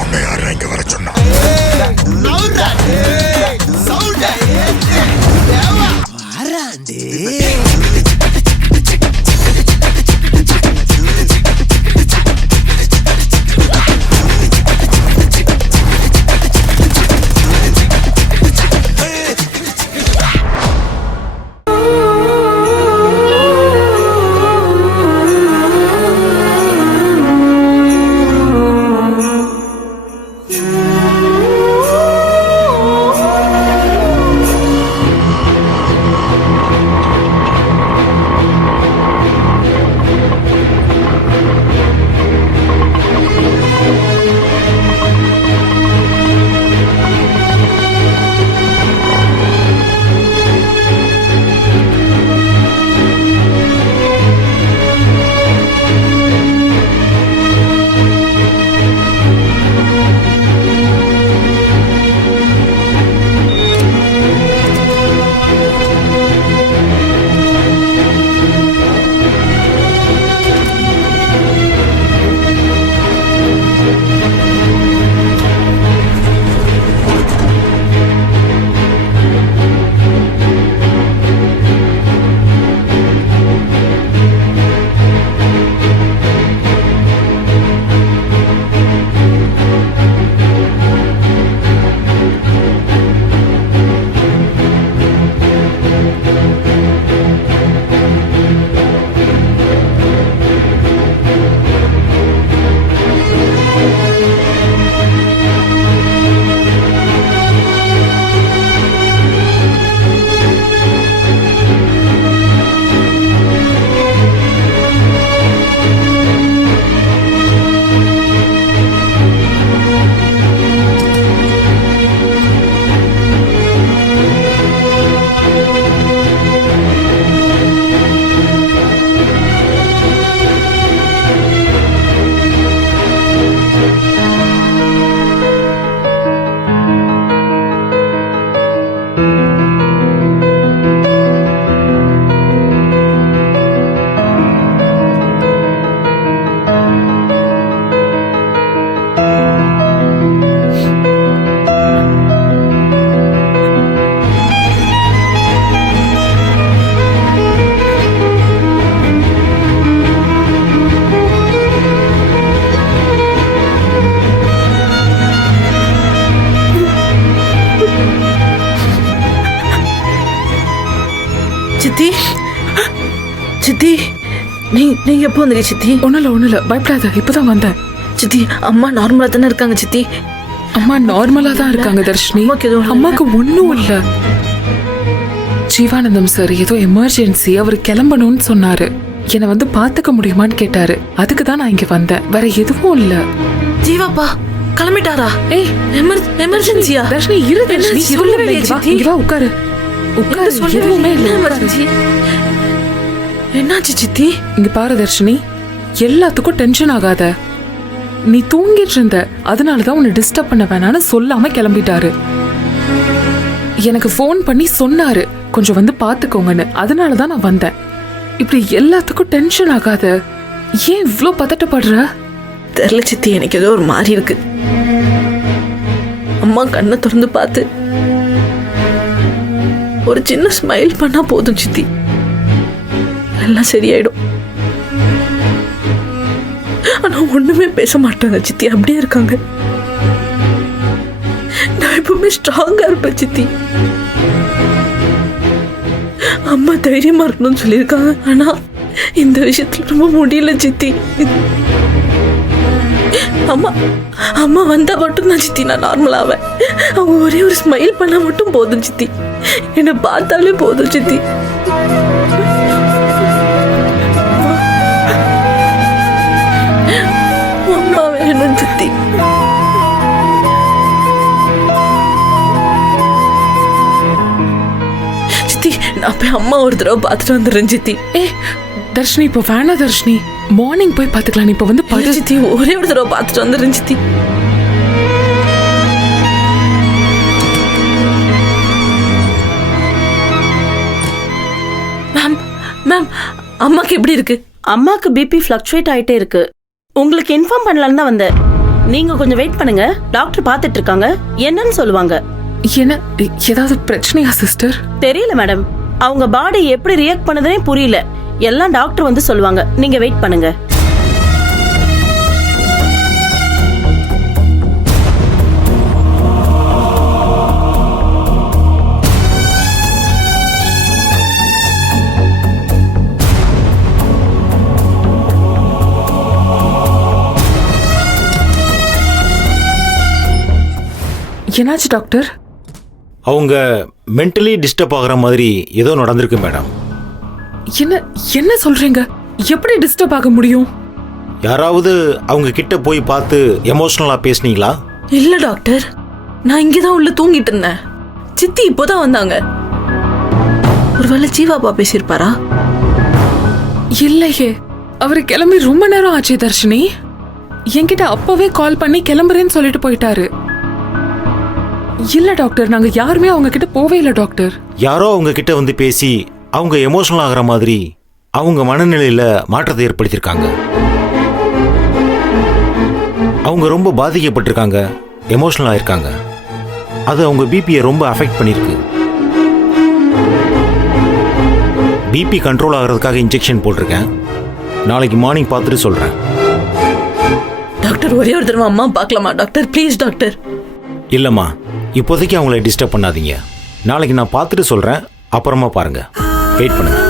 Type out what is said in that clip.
உன்னை யாரும் இங்க வர சொன்னா? சித்தி சித்தி நீங்க எப்போ வந்தீங்க சித்தி? ஒண்ணுல பயப்படாத, இப்பதான் வந்தேன். சித்தி அம்மா நார்மலா தானே இருக்காங்க சித்தி? அம்மா நார்மலா தான் இருக்காங்க தர்ஷினி. அம்மாக்கு ஒண்ணும் இல்ல. ஜீவானந்தம் சார் ஏதோ எமர்ஜென்சி, அவர் கிளம்பணும்னு சொன்னாரு. என்னை வந்து பாத்துக்க முடியுமான்னு கேட்டாரு. அதுக்கு தான் நான் இங்க வந்தேன், வேற எதுவும் இல்ல. ஜீவாப்பா கிளம்பிட்டாரா? ஏய் எமர்ஜென்சியா? தர்ஷினி இரு, தர்ஷினி இங்க வா, உட்காரு. எதுவுமே இல்ல. என்னாச்சு சித்தி? இங்க பாரு தர்ஷினி, எல்லாத்துக்கும் டென்ஷன் ஆகாத. நீ தூங்கிட்டு இருந்த, அதனாலதான் உன்னை டிஸ்டர்ப் பண்ண வேணான்னு சொல்லாம கிளம்பிட்டாரு. எனக்கு ஃபோன் பண்ணி சொன்னாரு கொஞ்சம் வந்து பாத்துக்கோங்கன்னு, அதனாலதான் நான் வந்தேன். இப்படி எல்லாத்துக்கும் டென்ஷன் ஆகாத. ஏன் இவ்ளோ பதட்டப்படுற? தெரியல சித்தி, எனக்கு ஏதோ ஒரு மாதிரி இருக்கு. அம்மா கண்ணை திறந்து பார்த்து ஒரு சின்ன ஸ்மைல் பண்ணா போதும் சித்தி, எல்லாம் சரியாயிடும். ஆனா ஒண்ணுமே பேச மாட்டாங்க சித்தி, அப்படியே இருக்காங்க. நான் எப்பவுமே ஸ்ட்ராங்கா இருப்பேன் சித்தி. அம்மா தைரியமா இருக்கணும்னு சொல்லியிருக்காங்க, ஆனா இந்த விஷயத்துல ரொம்ப முடியல சித்தி. அம்மா அம்மா வந்தா மட்டும் தான் சித்தி நான் நார்மலாவேன். அவங்க ஒரே ஒரு ஸ்மைல் பண்ணா மட்டும் போதும் சித்தி, என்னை பார்த்தாலே போதும் சித்தி. அம்மா வேணும் சித்தி. சித்தி நான் போய் அம்மா ஒரு தடவை பார்த்துட்டு வந்துடுறேன் சித்தி. தர்ஷினி இப்போ வேணா தர்ஷினி, மார்னிங் போய் பாத்துக்கலாம். இப்ப வந்து படு சித்தி, ஒரே ஒரு தடவை பார்த்துட்டு வந்துடுறேன் சித்தி. மேம் மேம் அம்மாக்கு எப்படி இருக்கு? அம்மாக்கு பிபி ஃப்ளக்சுவேட் ஆயிட்டே இருக்கு. உங்களுக்கு இன்ஃபார்ம் பண்ணலான்னு தான் வந்தேன். நீங்க கொஞ்சம் வெயிட் பண்ணுங்க, டாக்டர் பார்த்துட்டு இருக்காங்க, என்னன்னு சொல்லுவாங்க. என்ன ஏதாவது பிரச்சனையா சிஸ்டர்? தெரியல மேடம், அவங்க பாடி எப்படி ரியாக்ட் பண்ணுதுன்னே புரியல. எல்லாம் டாக்டர் வந்து சொல்லுவாங்க, நீங்க வெயிட் பண்ணுங்க. என்னாச்சு டாக்டர்? அவங்க மென்டலி டிஸ்டர்ப் ஆகிற மாதிரி ஏதோ நடந்திருக்கு மேடம். என்ன என்ன சொல்றீங்க? எப்படி டிஸ்டர்ப் ஆக முடியும்? யாராவது அவங்க கிட்ட போய் பார்த்து எமோஷனலாக பேசுனீங்களா? இல்ல டாக்டர், நான் இங்கதான் உள்ள தூங்கிட்டு இருந்தேன். சித்தி இப்போதான் வந்தாங்க. ஒருவேளை ஜீவாப்பா பேசியிருப்பாரா? இல்லையே, அவரு கிளம்பி ரொம்ப நேரம் ஆச்சு தர்ஷினி. என்கிட்ட அப்பவே கால் பண்ணி கிளம்புறேன்னு சொல்லிட்டு போயிட்டாரு. இல்ல டாக்டர், நாங்க யாருமே அவங்க கிட்ட போவே இல்லை டாக்டர். யாரோ அவங்க கிட்ட வந்து பேசி அவங்க எமோஷனல் ஆகிற மாதிரி அவங்க மனநிலையில மாற்றத்தை ஏற்படுத்தியிருக்காங்க. அவங்க ரொம்ப பாதிக்கப்பட்டிருக்காங்க, எமோஷனல் ஆயிருக்காங்க. அது அவங்க பிபியை ரொம்ப அஃபெக்ட் பண்ணியிருக்கு. பிபி கண்ட்ரோல் ஆகிறதுக்காக இன்ஜெக்ஷன் போட்டிருக்கேன். நாளைக்கு மார்னிங் பார்த்துட்டு சொல்றேன். டாக்டர், ஒரே ஒரு தடவை அம்மா பார்க்கலாமா டாக்டர்? Please doctor. இல்லைம்மா, இப்போதைக்கு அவங்கள டிஸ்டர்ப் பண்ணாதீங்க. நாளைக்கு நான் பார்த்துட்டு சொல்கிறேன், அப்புறமா பாருங்கள். வெயிட் பண்ணுங்கள்.